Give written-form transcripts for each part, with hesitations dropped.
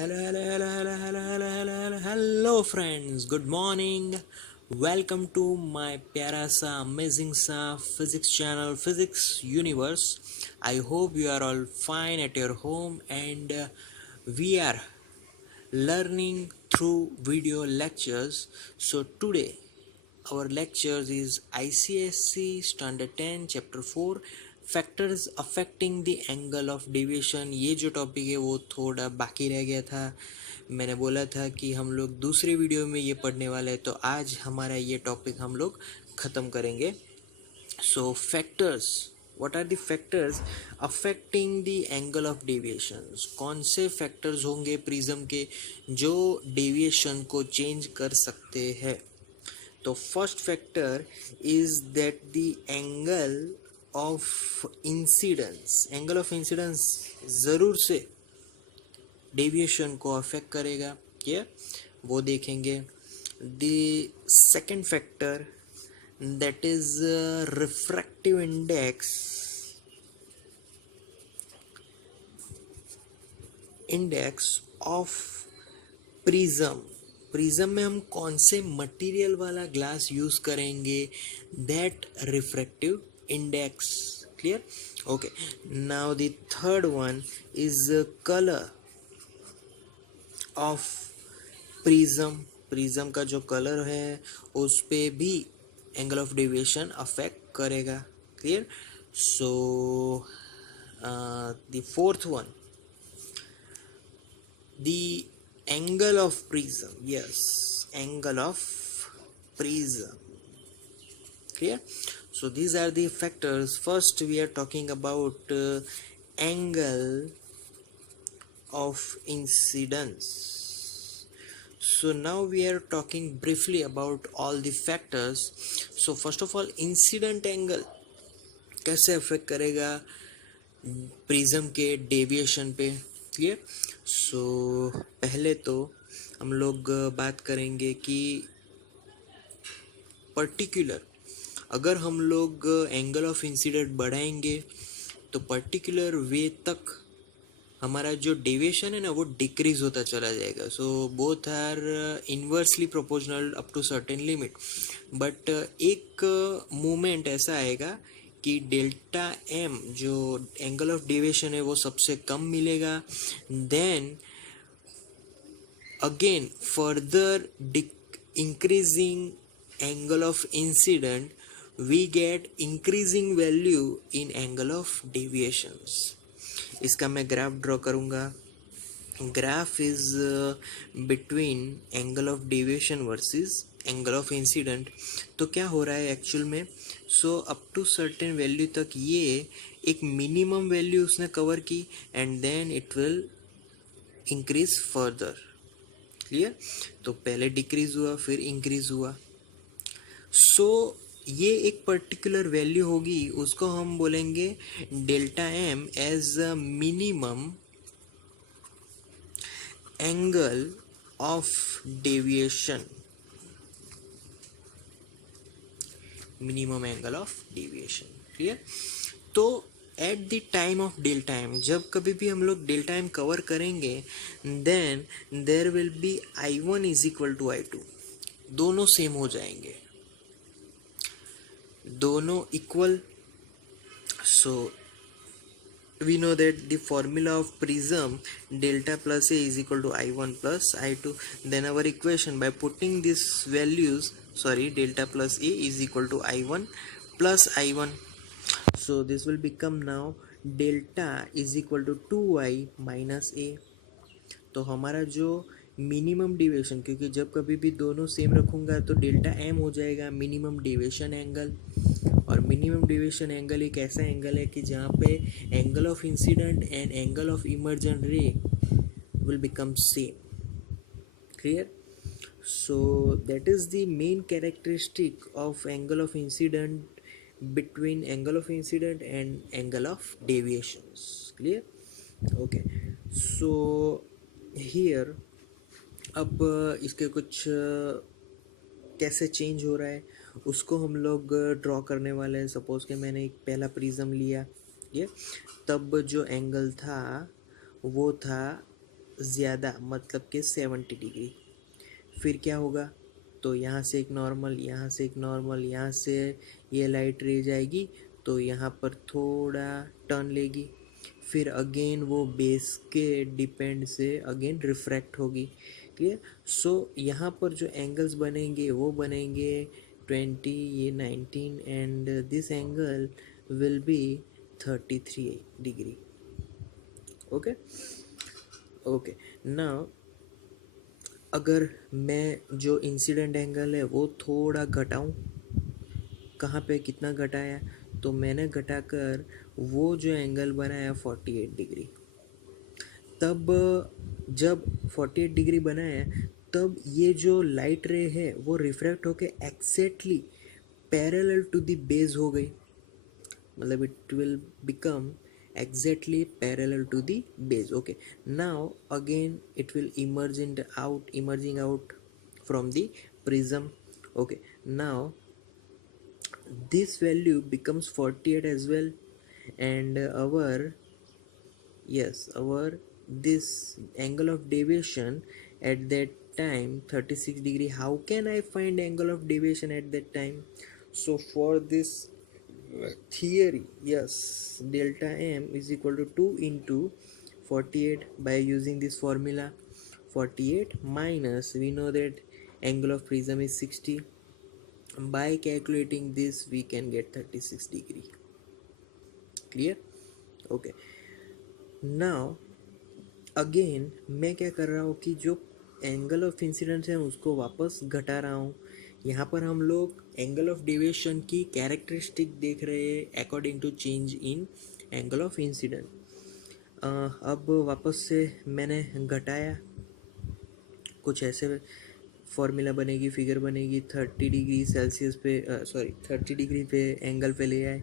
Hello friends, good morning. Welcome to my प्यारा सा amazing सा physics channel physics universe. I hope you are all fine at your home and we are learning through video lectures. So today our lectures is ICSC Standard 10 Chapter 4 Factors Affecting the Angle of Deviation। ये जो topic है वो थोड़ा बाकी रह गया था। मैंने बोला था कि हम लोग दूसरे वीडियो में ये पढ़ने वाले हैं, तो आज हमारा ये टॉपिक हम लोग ख़त्म करेंगे। सो factors, what are the factors affecting the angle of deviations? कौन से फैक्टर्स होंगे प्रिज्म के जो डेविएशन को चेंज कर सकते हैं? तो first factor is that the angle of incidence, angle of incidence ज़रूर से डेविएशन को अफेक्ट करेगा। क्या वो देखेंगे। The second factor that is refractive index of prism में हम कौन से मटेरियल वाला ग्लास यूज करेंगे, that refractive index. Clear? Okay, now the third one is colour of prism का जो कलर है उस पे भी एंगल ऑफ डेविएशन अफेक्ट करेगा। Clear? So the fourth one, the angle of prism. Yes, angle of prism. Clear? So these are the factors. First we are talking about angle of incidence. So now we are talking briefly about all the factors. So first of all, incident angle कैसे affect करेगा prism के deviation पे। Clear? सो पहले तो हम लोग बात करेंगे कि पर्टिकुलर अगर हम लोग एंगल ऑफ इंसिडेंट बढ़ाएंगे तो पर्टिकुलर वे तक हमारा जो डेविएशन है ना वो डिक्रीज होता चला जाएगा। So both are inversely proportional up to certain limit, but एक मोमेंट ऐसा आएगा कि डेल्टा एम जो एंगल ऑफ डेविएशन है वो सबसे कम मिलेगा। Then again further increasing angle of incident we get increasing value in angle of deviations. इसका मैं ग्राफ ड्रॉ करूँगा। Graph is between angle of deviation versus angle of incident. तो क्या हो रहा है एक्चुअल में? So up to certain value तक ये एक मिनिमम वैल्यू उसने कवर की and then it will increase further. Clear? तो पहले डिक्रीज हुआ फिर इंक्रीज हुआ। सो ये एक पर्टिकुलर वैल्यू होगी, उसको हम बोलेंगे delta M as a minimum angle of deviation. Minimum angle of deviation. Clear? तो at the time of delta M, जब कभी भी हम लोग डेल्टा एम कवर करेंगे, then there will be I1 is equal to I2। दोनों same हो जाएंगे, दोनों equal. So we know that the formula of prism delta plus A is equal to I1 plus I2. Then our equation, by putting these values, delta plus A is equal to I1 plus I1. So this will become now delta is equal to 2I minus A. तो हमारा जो minimum deviation, क्योंकि जब कभी भी दोनों same रखूँगा तो डेल्टा एम हो जाएगा मिनिमम डेविएशन एंगल। और मिनिमम डेविएशन एंगल एक ऐसा एंगल है कि जहाँ पे angle of incident and angle of emergent रे will become same. Clear? So that is the main characteristic of angle of incident between angle of incident and angle of deviations. Clear? Okay, so here अब इसके कुछ कैसे change हो रहा है उसको हम लोग ड्रॉ करने वाले हैं। सपोज कि मैंने एक पहला प्रिज्म लिया, ये तब जो एंगल था वो था ज़्यादा मतलब कि 70 डिग्री। फिर क्या होगा, तो यहाँ से एक नॉर्मल, यहाँ से एक नॉर्मल, यहाँ से ये लाइट रे जाएगी तो यहाँ पर थोड़ा टर्न लेगी, फिर अगेन वो बेस के डिपेंड से अगेन रिफ्रैक्ट होगी। क्लियर। सो यहाँ पर जो एंगल्स बनेंगे वो बनेंगे 20, ये 19 and this angle will be 33 degree. Okay okay. Now अगर मैं जो इंसिडेंट एंगल है वो थोड़ा घटाऊं, कहाँ पे कितना घटाया, तो मैंने घटाकर वो जो एंगल बनाया 48 डिग्री। तब जब 48 डिग्री बनाया तब ये जो लाइट रे है वो रिफ्रैक्ट होके exactly parallel to the base हो गई, मतलब it will become exactly parallel to the base. Okay, now again it will emerging out from the prism. Okay, now this value becomes 48 as well, and our this angle of deviation at that time 36 degree. How can I find angle of deviation at that time? So for this theory, yes, delta m is equal to 2 into 48 by using this formula. 48 minus, we know that angle of prism is 60, by calculating this we can get 36 degree. Clear? Okay, now again मैं क्या कर रहा हूँ कि जो angle of incidence है उसको वापस घटा रहा हूँ। यहाँ पर हम लोग एंगल ऑफ डेविएशन की कैरेक्टरिस्टिक देख रहे हैं according to change in angle of incident. अब वापस से मैंने घटाया, कुछ ऐसे फॉर्मूला बनेगी, फिगर बनेगी 30 डिग्री सेल्सियस पे, 30 डिग्री पे एंगल पे ले आए।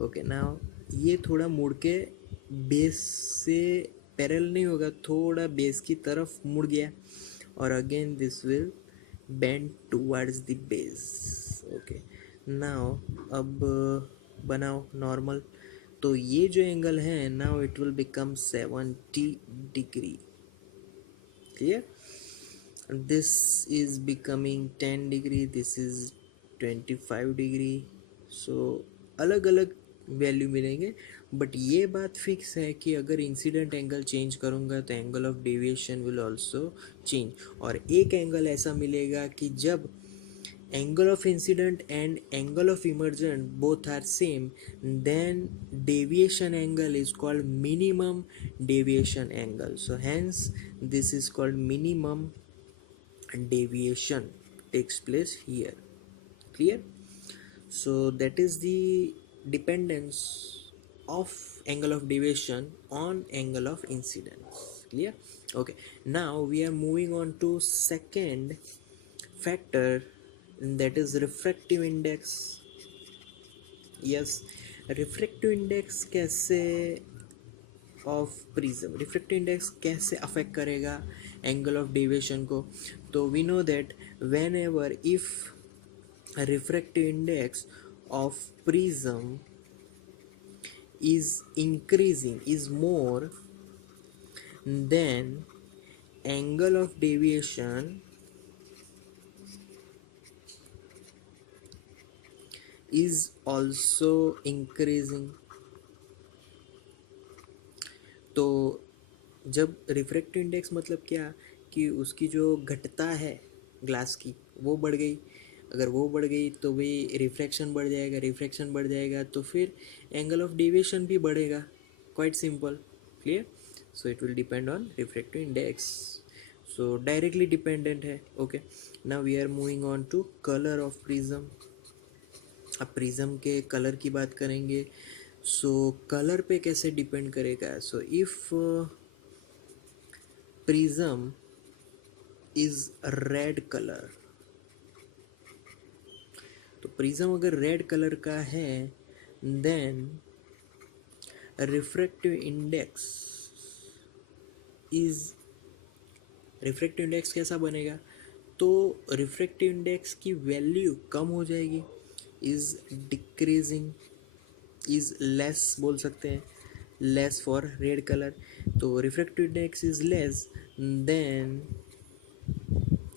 ओके, नाउ ये थोड़ा मुड़ के बेस से पैरेलल नहीं होगा, थोड़ा बेस की तरफ मुड़ गया और again this will bend towards the base. Okay, now अब बनाओ नॉर्मल, तो ये जो एंगल है now it will become 70 degree. Clear? this is becoming 10 degree, this is 25 degree. So अलग अलग वैल्यू मिलेंगे, बट ये बात फिक्स है कि अगर इंसिडेंट एंगल चेंज करूँगा तो angle of deviation will also change. और एक एंगल ऐसा मिलेगा कि जब angle of incident and angle of emergent both are same, then deviation angle is called minimum deviation angle. So hence this is called minimum deviation takes place here. Clear? So that is the dependence of angle of deviation on angle of incidence. Clear? Okay, now we are moving on to second factor, that is refractive index. Yes, refractive index कैसे of prism, refractive index कैसे affect करेगा angle of deviation को? तो we know that whenever if refractive index of prism is increasing, is more, then angle of deviation is also increasing. तो जब refractive index मतलब क्या, कि उसकी जो घटता है ग्लास की वो बढ़ गई, अगर वो बढ़ गई तो भाई रिफ्रैक्शन बढ़ जाएगा, रिफ्रैक्शन बढ़ जाएगा तो फिर एंगल ऑफ डेविएशन भी बढ़ेगा। Quite simple. Clear? So it will depend on refractive index, so directly dependent है। Okay, now we are moving on to colour of prism. अब प्रिज्म के कलर की बात करेंगे, सो कलर पे कैसे डिपेंड करेगा? So if prism is red colour, तो प्रिज्म अगर रेड कलर का है देन रिफ्रैक्टिव इंडेक्स कैसा बनेगा? तो रिफ्रैक्टिव इंडेक्स की वैल्यू कम हो जाएगी, इज डिक्रीजिंग, इज लेस बोल सकते हैं, लेस फॉर रेड कलर। तो refractive index is less then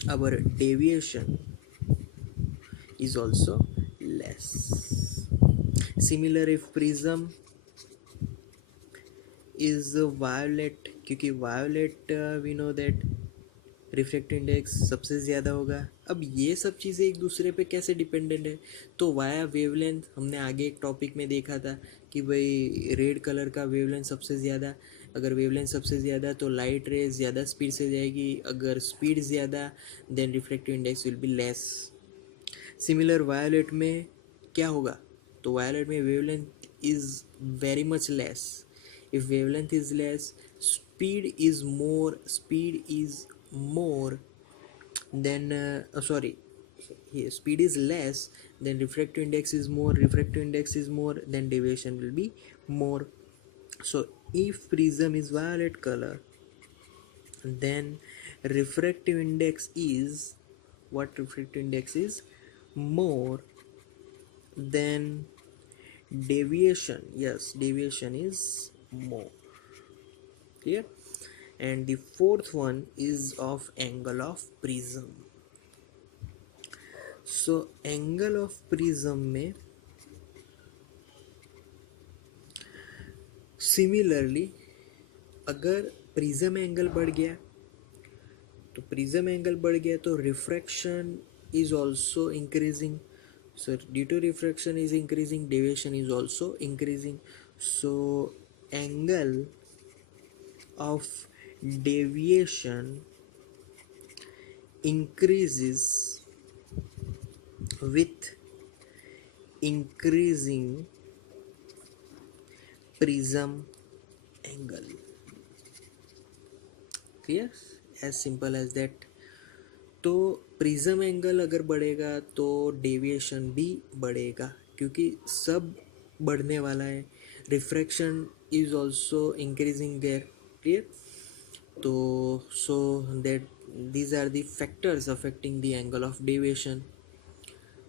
our deviation is also less. Similar if prism is violet, क्योंकि violet we know that refractive index सबसे ज़्यादा होगा. अब ये सब चीज़ें एक दूसरे पे कैसे डिपेंडेंट है? तो वाया वेवलेंथ हमने आगे एक टॉपिक में देखा था कि भाई रेड कलर का वेवलेंथ सबसे ज़्यादा, अगर वेवलेंथ सबसे ज़्यादा तो लाइट रे ज़्यादा स्पीड से जाएगी, अगर स्पीड ज़्यादा then refractive index will be less. Similar violet में क्या होगा? तो वायलेट में wavelength is very much less. If wavelength is less, speed is more then sorry, here speed is less, then refractive index is more, then deviation will be more. So if prism is violet color, then refractive index is what? Refractive index is more than deviation. Yes, deviation is more. Clear? And the fourth one is of angle of prism. So angle of prism में similarly अगर prism angle बढ़ गया तो refraction is also increasing. So due to refraction is increasing, deviation is also increasing. So angle of deviation increases with increasing prism angle. Clear? As simple as that. तो prism angle अगर बढ़ेगा तो deviation भी बढ़ेगा, क्योंकि सब बढ़ने वाला है. Refraction is also increasing there. Clear? तो so that these are the factors affecting the angle of deviation.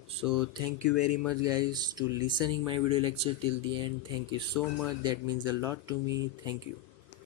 So thank you very much guys to listening my video lecture till the end. Thank you so much, that means a lot to me. Thank you.